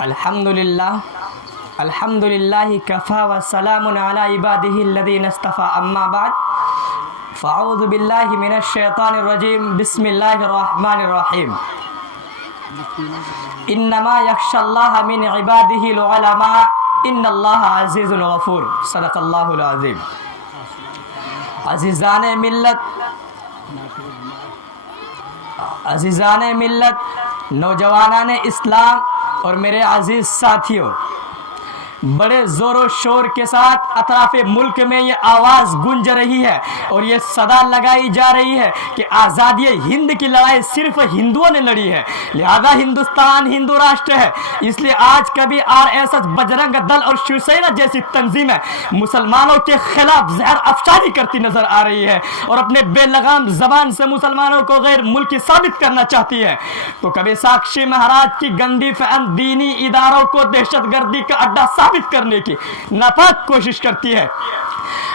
الحمدللہ کفا وسلام علی عبادہ الذین اصطفى اما بعد فاعوذ باللہ من الشیطان الرجیم بسم اللہ الرحمن الرحیم انما یخشی اللہ من عبادہ العلماء ان اللہ عزیز غفور صدق اللہ العظیم۔ عزیزان ملت، نوجوانان اسلام اور میرے عزیز ساتھیوں، بڑے زور و شور کے ساتھ اطراف ملک میں یہ آواز گونج رہی ہے اور یہ صدا لگائی جا رہی ہے کہ آزادی ہند کی لڑائی صرف ہندوؤں نے لڑی ہے، لہذا ہندوستان ہندو راشٹر ہے۔ اس لیے آج کبھی RSS، بجرنگ دل اور شیو سینا جیسی تنظیمیں مسلمانوں کے خلاف زہر افشانی کرتی نظر آ رہی ہے اور اپنے بے لگام زبان سے مسلمانوں کو غیر ملکی ثابت کرنا چاہتی ہے، تو کبھی ساکشی مہاراج کی گندی فہم دینی اداروں کو دہشت گردی کا اڈا ثابت کرنے کی ناپاک کوشش کرتی ہے۔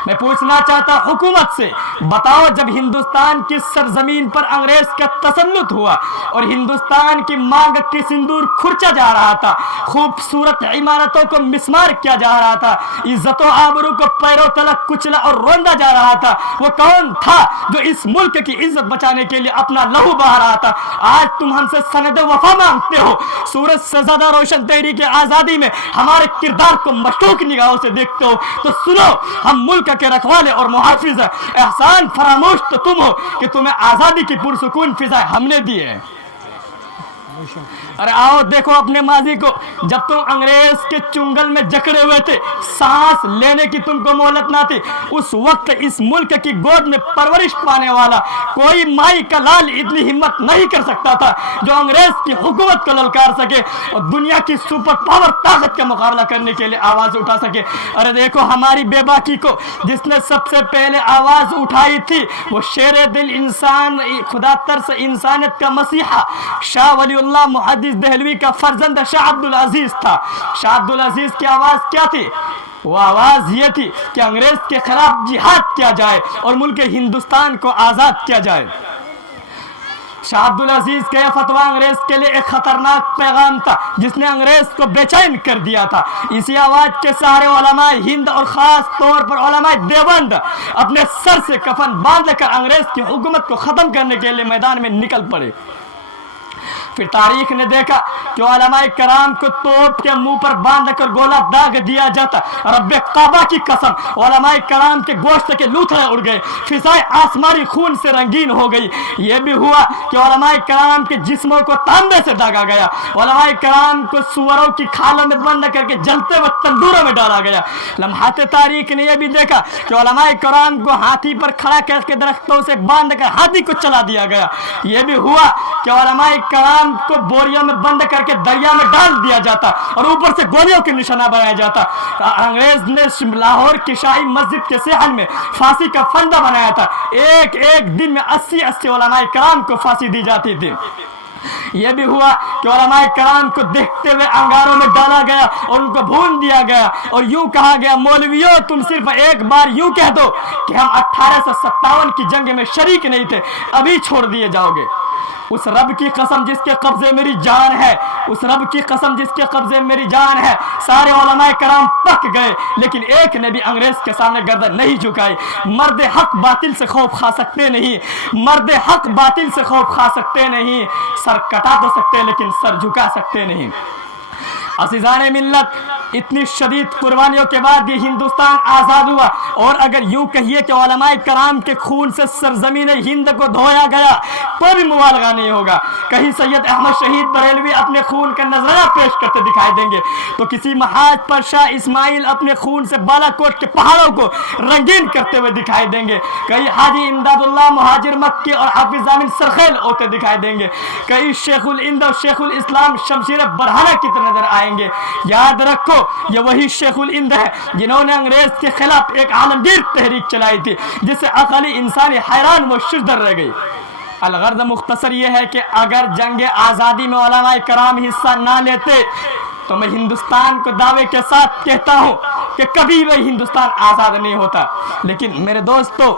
میں پوچھنا چاہتا حکومت سے، بتاؤ جب ہندوستان کی سرزمین پر انگریز کا تسلط ہوا اور ہندوستان کی مانگ کی سندور کھرچا جا رہا تھا، خوبصورت عمارتوں کو مسمار کیا جا رہا تھا، عزت و آبرو کو پیروں تلک کچلا اور روندا جا رہا تھا، وہ کون تھا جو اس ملک کی عزت بچانے کے لیے اپنا لہو بہا رہا تھا؟ آج تم ہم سے سند وفا مانگتے ہو، سورج سے زیادہ روشن تحریک آزادی میں ہمارے کردار کو مشکوک نگاہوں سے دیکھتے ہو، تو سنو، ہم ملک کے رکھوالے اور محافظ ہیں۔ احسان فراموش تو تم ہو کہ تمہیں آزادی کی پرسکون فضائیں ہم نے دی ہے۔ ارے آؤ دیکھو اپنے ماضی کو، جب تم انگریز کے چنگل میں جکڑے ہوئے تھے، سانس لینے کی تم کو مہلت نہ تھی، اس وقت اس ملک کی گود میں پرورش پانے والا کوئی مائی کا لال اتنی ہمت نہیں کر سکتا تھا جو انگریز کی حکومت کو للکار سکے اور دنیا کی سپر پاور طاقت کا مقابلہ کرنے کے لیے آواز اٹھا سکے۔ ارے دیکھو ہماری بے باکی کو جس نے سب سے پہلے آواز اٹھائی تھی، وہ شیر دل انسان، خدا ترس انسانیت کا مسیحا، شاہ ولی اللہ محدث دہلوی کا فرزند شاہ عبدالعزیز تھا۔ شاہ عبدالعزیز کی آواز کیا تھی؟ وہ آواز یہ تھی کہ انگریز کے خلاف جہاد کیا جائے اور ملک ہندوستان کو آزاد کیا جائے۔ شاہ عبدالعزیز کا یہ فتویٰ انگریز کے لیے ایک خطرناک پیغام تھا جس نے انگریز کو بے چین کر دیا تھا۔ اسی آواز کے سہارے علماء ہند اور خاص طور پر علماء دیوبند اپنے سر سے کفن باندھ کر انگریز کی حکومت کو ختم کرنے کے لیے میدان میں نکل پڑے۔ پھر تاریخ نے دیکھا کہ علماء کرام کو توپ کے منہ پر باندھ کر گولہ داغ دیا جاتا۔ رب کعبہ کی قسم، علماء کرام کے گوشت کے لوتھڑے اڑ گئے، فضائیں آسمانی خون سے رنگین ہو گئی۔ یہ بھی ہوا کہ علماء کرام کے جسموں کو تانبے سے داغا گیا، علماء کرام کو سوروں کی کھالوں میں بند کر کے جلتے ہوئے تندوروں میں ڈالا گیا۔ لمحات تاریخ نے یہ بھی دیکھا کہ علماء کرام کو ہاتھی پر کھڑا کر کے درختوں سے باندھ کر ہاتھی کو چلا دیا گیا۔ یہ بھی ہوا کہ علماء کرام کو بوریوں میں بند کر کے دریا میں ڈال دیا جاتا اور اوپر سے گولیوں کے نشانہ بنایا جاتا۔ انگریز نے لاہور کی شاہی مسجد کے صحن میں پھانسی کا فندہ بنایا تھا، ایک دن میں 80 علماء کرام کو پھانسی دی جاتی تھی۔ یہ بھی ہوا کہ علماء کرام کو دیکھتے ہوئے انگاروں میں ڈالا گیا اور ان کو بھون دیا گیا اور یوں کہا گیا، مولویوں تم صرف ایک بار یوں کہہ دو کہ ہم 1857 کی جنگ میں شریک نہیں تھے، ابھی چھوڑ دیے جاؤ گے۔ اس رب کی قسم جس کے قبضے میری جان ہے، اس رب کی قسم جس کے قبضے میری جان ہے، سارے علماء کرام پک گئے لیکن ایک نے بھی انگریز کے سامنے گردن نہیں جھکائی۔ مرد حق باطل سے خوف کھا سکتے نہیں، مرد حق باطل سے خوف کھا سکتے نہیں، سر کٹا تو سکتے لیکن سر جھکا سکتے نہیں۔ عزیزان ملت، اتنی شدید قربانیوں کے بعد یہ ہندوستان آزاد ہوا، اور اگر یوں کہیے کہ علماء کرام کے خون سے سرزمین ہند کو دھویا گیا تو بھی مبالغہ نہیں ہوگا۔ کہیں سید احمد شہید بریلوی اپنے خون کا نذرانہ پیش کرتے دکھائی دیں گے تو کسی محاذ پر شاہ اسماعیل اپنے خون سے بالا کوٹ کے پہاڑوں کو رنگین کرتے ہوئے دکھائی دیں گے، کئی حاجی امداد اللہ مہاجر مکی اور حافظ ضامن سرخیل ہوتے دکھائی دیں گے، کئی شیخ الہند اور شیخ الاسلام شمشیر برہنہ کی طرح نظر آئیں گے۔ یاد رکھو یہ وہی شیخ الہند ہے جنہوں نے انگریز کے خلاف ایک عالمگیر تحریک چلائی تھی جس سے عقلی انسانی حیران و ششدر رہ گئی۔ الغرض مختصر یہ ہے کہ اگر جنگ آزادی میں علماء کرام حصہ نہ لیتے تو میں ہندوستان کو دعوے کے ساتھ کہتا ہوں کہ کبھی بھی ہندوستان آزاد نہیں ہوتا۔ لیکن میرے دوستو،